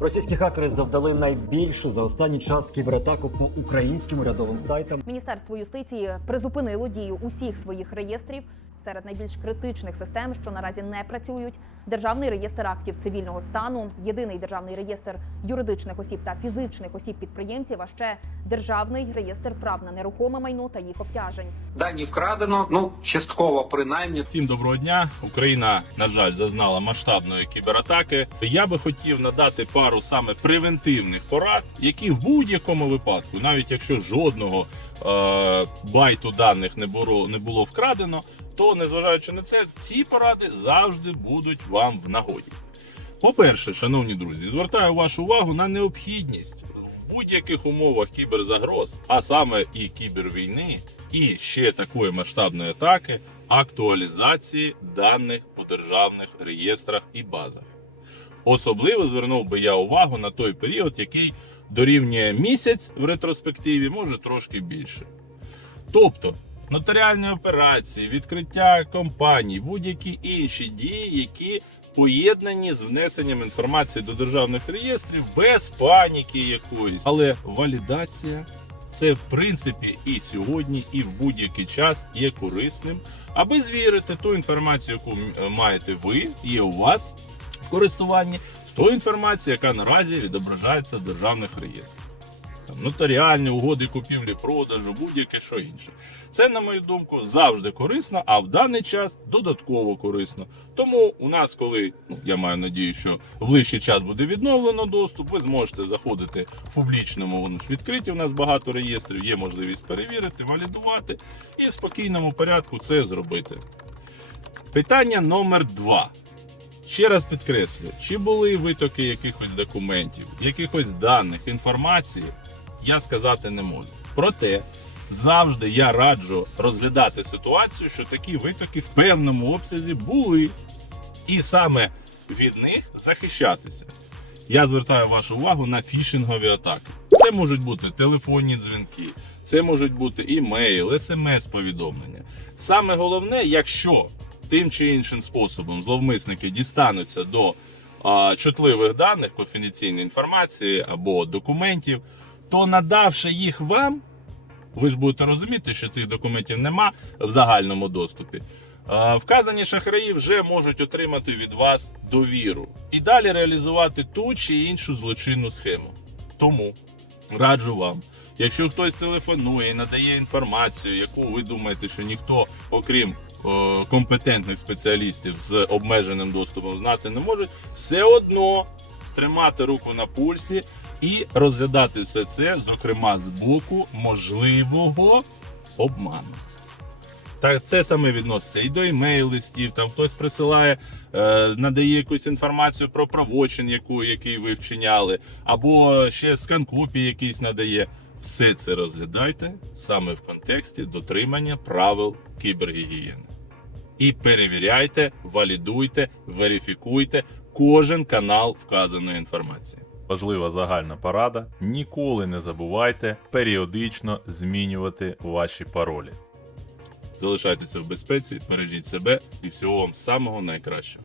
Російські хакери завдали найбільшу за останній час кібератаку по українським урядовим сайтам. Міністерство юстиції призупинило дію усіх своїх реєстрів. Серед найбільш критичних систем, що наразі не працюють, державний реєстр актів цивільного стану, єдиний державний реєстр юридичних осіб та фізичних осіб підприємців, а ще державний реєстр прав на нерухоме майно та їх обтяжень. Дані вкрадено, ну частково принаймні. Всім доброго дня. Україна, на жаль, зазнала масштабної кібератаки. Я би хотів надати пару саме превентивних порад, які в будь-якому випадку, навіть якщо жодного е- байту даних не було, не було вкрадено, то незважаючи на це, ці поради завжди будуть вам в нагоді. По-перше, шановні друзі, звертаю вашу увагу на необхідність в будь-яких умовах кіберзагроз, а саме і кібервійни, і ще такої масштабної атаки, актуалізації даних у державних реєстрах і базах. Особливо звернув би я увагу на той період, який дорівнює місяць в ретроспективі, може трошки більше. Тобто нотаріальні операції, відкриття компаній, будь-які інші дії, які поєднані з внесенням інформації до державних реєстрів без паніки якоїсь. Але валідація це в принципі і сьогодні, і в будь-який час є корисним, аби звірити ту інформацію, яку маєте ви, є у вас в користуванні, з тою інформацією, яка наразі відображається в державних реєстрах. Там, нотаріальні угоди купівлі, продажу, будь-яке що інше. Це, на мою думку, завжди корисно, а в даний час додатково корисно. Тому у нас, коли ну я маю надію, що в ближчий час буде відновлено доступ, ви зможете заходити в публічному, вони ж відкриті. У нас багато реєстрів, є можливість перевірити, валідувати і в спокійному порядку це зробити. Питання номер два. Ще раз підкреслюю, чи були витоки якихось документів, якихось даних, інформації, я сказати не можу. Проте завжди я раджу розглядати ситуацію, що такі витоки в певному обсязі були, і саме від них захищатися. Я звертаю вашу увагу на фішингові атаки. Це можуть бути телефонні дзвінки, це можуть бути імейл, смс-повідомлення. Саме головне, якщо тим чи іншим способом зловмисники дістануться до а, чутливих даних, конфіденційної інформації або документів, то надавши їх вам, ви ж будете розуміти, що цих документів нема в загальному доступі. Вказані шахраї вже можуть отримати від вас довіру і далі реалізувати ту чи іншу злочинну схему. Тому раджу вам, якщо хтось телефонує і надає інформацію, яку ви думаєте, що ніхто, окрім е, компетентних спеціалістів з обмеженим доступом, знати не може, все одно тримати руку на пульсі і розглядати все це, зокрема з боку можливого обману. Так, це саме відноситься і до імейл-листів, там хтось присилає, е, надає якусь інформацію про правочин, яку, який ви вчиняли, або ще скан-копії якийсь надає. Все це розглядайте саме в контексті дотримання правил кібергігієни. І перевіряйте, валідуйте, верифікуйте кожен канал вказаної інформації. Важлива загальна порада. Ніколи не забувайте періодично змінювати ваші паролі. Залишайтеся в безпеці, бережіть себе і всього вам самого найкращого.